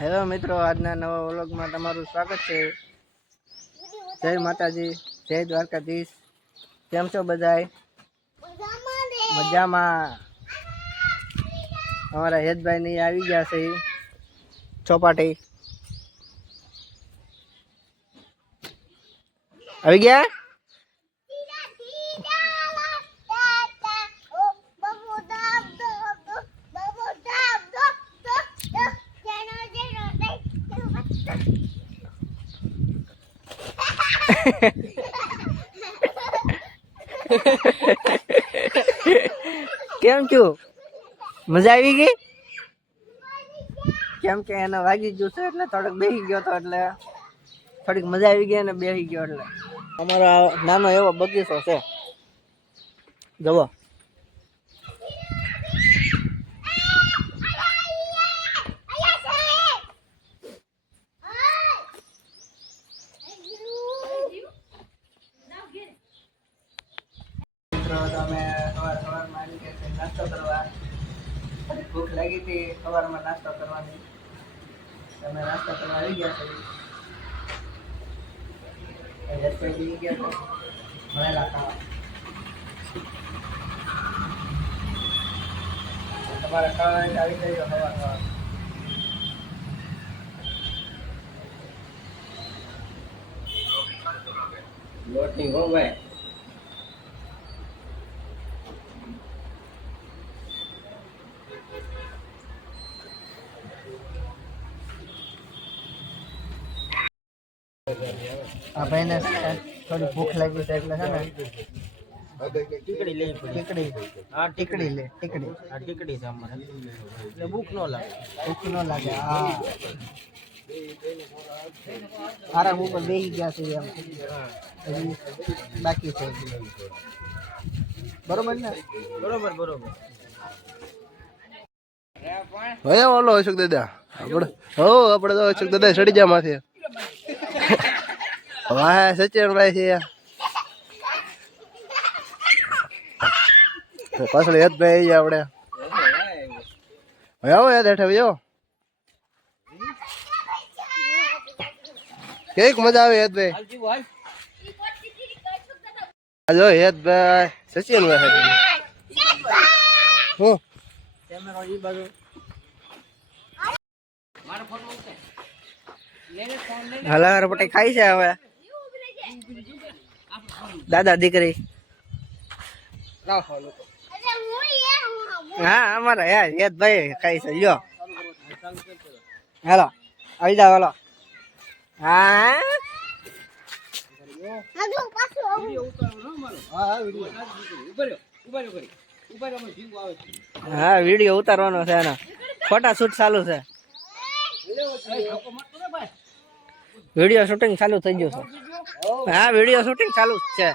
Hello મિત્રો, આજના નવા વ્લોગમાં તમારું સ્વાગત છે. જય માતાજી, જય દ્વારકાધીશ. કેમ છો બધાય? મજામાં. અમારા હેતભાઈ ની આવી ગયા છે ચોપાટી. આવી ગયા? કેમ છું? મજા આવી ગઈ? કેમ કે એને વાગી ગયું છે એટલે થોડોક બેસી ગયો તો એટલે થોડીક મજા આવી ગઈ અને બેસી ગયો એટલે. અમારો નાનો એવો બગીચો છે. જુઓ મિત્રો તમે સવાર સવારમાં આવી ગયા છે નાસ્તો કરવા ભૂખ હતી, સવારમાં નાસ્તો કરવાની. તમે નાસ્તો કરવા આવી ગયા છો આવી જજો, સવાર સવાર. લોટની હો ભાઈ. આ ભાઈને થોડી ભૂખ લાગી છે એટલે છે ને ટીકડી લેવી પડી. ટીકડી. હા ટીકડી લે ટીકડી. આ ટીકડી છે અમારે. એટલે ભૂખ ન લાગે. ભૂખ ન લાગે હા. આરામ ઉપર બેસી ગયા છે એમ. હજી બાકી છે. બરોબર ને? બરોબર બરોબર. હવે ઓલો અશોક દાદા. આપણે હો આપણે તો અશોક દાદા સડી જા માથે. વાહ સચિનભાઈ છે. પાછળ હેતભાઈ આપણે. હવે આવો યાદ હેઠે જો કેક મજા આવે હેતભાઈ ભાઈ જીવો હાલ ભાઈ સચિન સચિનભાઈ હું? કેમેરો ઈ બાજુ મારો ફોન મૂકે હલાર પટેલ ખાઈ છે હવે. દાદા, દીકરી. હા, અમારા યાર યાદ ભાઈ ખાઈ છે, લ્યો. હેલો આવી જાવ હેલો. હા? હા, વીડિયો ઉતારવાનો છે એનો. ફોટા શૂટ ચાલુ છે. વીડિયો શૂટિંગ ચાલુ થઈ ગયું છે. હા વીડિયો શૂટિંગ ચાલુ જ છે.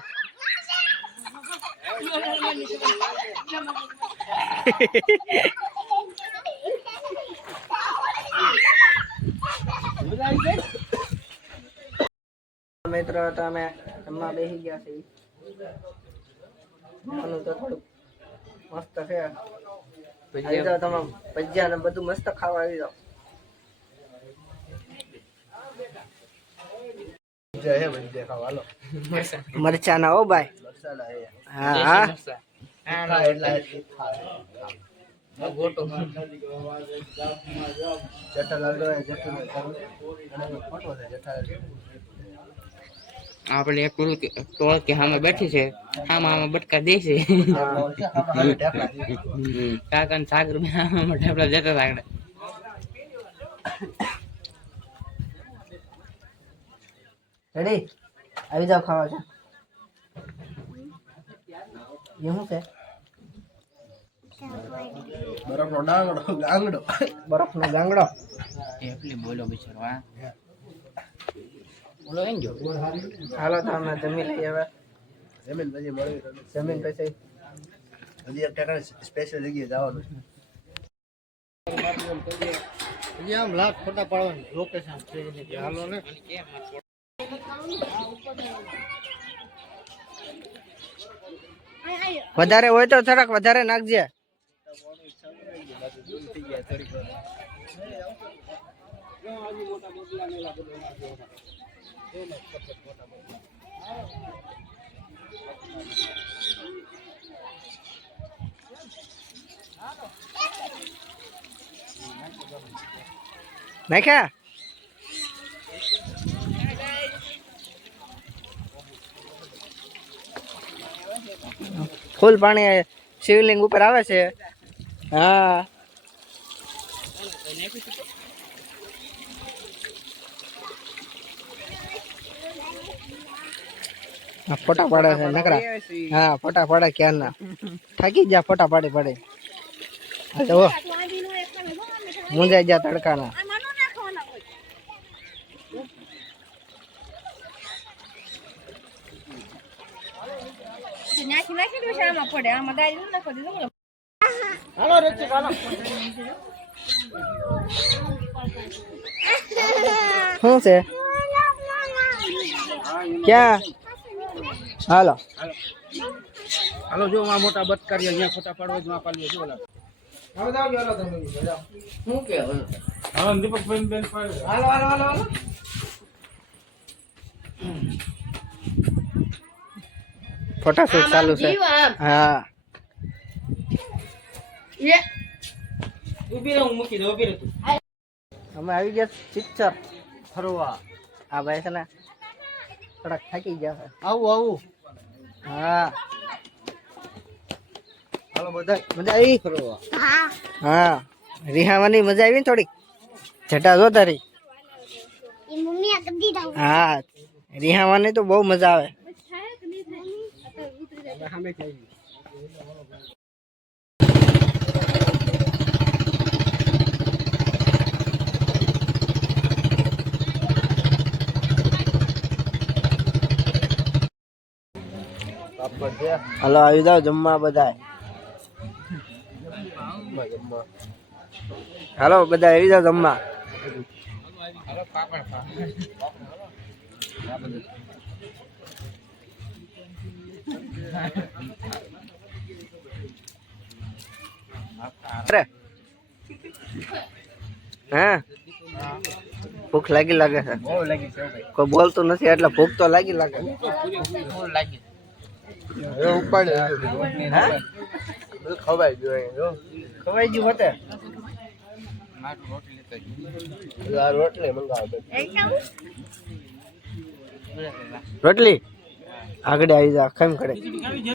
મિત્રો તો અમે જમવા બેસી ગયા છીએ જમવાનું તો થોડુંક મસ્ત છે. તમે ભજીયા ને બધું મસ્ત ખાવા આવી જાઓ. જય હે ભાઈ દેખાવ હાલો. મરચા. ના હો ભાઈ. મસાલા હે. હા હા. તીખા એટલા તીખા જેઠાલાલ તો જેઠાલાલ ફોટો છે જેઠાલાલ આપણે એક ટોલ કે ટોળ કે સામે બેઠી છે. આમાં આમાં બટકા દે છે. કાકા ને સાગર બે આમાં ઢેપલા જતા હતા આગળ રેડી આવી જાવ ખાવા છે. એ શું છે? બરફનો ડાંગડો ગાંગડો. બરફનો ગાંગડો. એટલી બોલો બિચારો હા. બોલો એમ જો. હાલો તો અમે જમી લઈએ હવે. જમીન પછી મળી જમીન પછી. હજી એક ટાટા સ્પેશિયલ જગ્યાએ જવાનું છે. આમ લાખ ફોટા પાડવાની લોકેશન છે હાલો ને. વધારે હોય તો થોડાક વધારે નાખજે. નાખ્યા? ફૂલ પાણી શિવલિંગ ઉપર આવે છે. હા. ફોટા પાડે છે, નકરા. હા, ફોટા પાડે ક્યાં ના થાકી જા ફોટા પાડી પાડી. મુંજાઈ જા તડકાના. નાખી નાખી છે આમાં પડે આમાં દાળી ન નાખવા દીધું હાલો રચી હાલો શું છે? ક્યાં? હાલો. હાલો જો આ મોટા બટકારી અહીંયા ફોટા પાડવા જ માં પાડીએ જો શું કે હાલો દીપકભાઈ બેન પાડે હાલો હાલો હાલો હાલો. ફોટા શૂટ ચાલુ છે. હા. ઊભી રહું મૂકી દે ઊભી રહે અમે આવી ગયા પિક્ચર ફરવા. આ ભાઈ છે ને થોડાક થાકી ગયા છે. આવું આવું. હા. હાલો બધા મજા આવી ફરવા. હા. રિહાવાની મજા આવી ને થોડીક? જટા જો તારી. હા. રિહાવાની તો બહુ મજા આવે. સામે થઈ હલો આવી જાવ જમવા બધા હાલો બધા આવી જાવ જમવા. હા ભૂખ લાગી લાગે છે બહુ લાગી છે ભાઈ કોઈ બોલતું નથી એટલે ભૂખ તો લાગી લાગે બહુ લાગી એ ઉપાડે હા ખવાઈ ગયો ખવાઈ ગયું હોતે મારું રોટલી લેતા આ રોટલી મંગાવો રોટલી આગળ આવી જા કેમ કરે?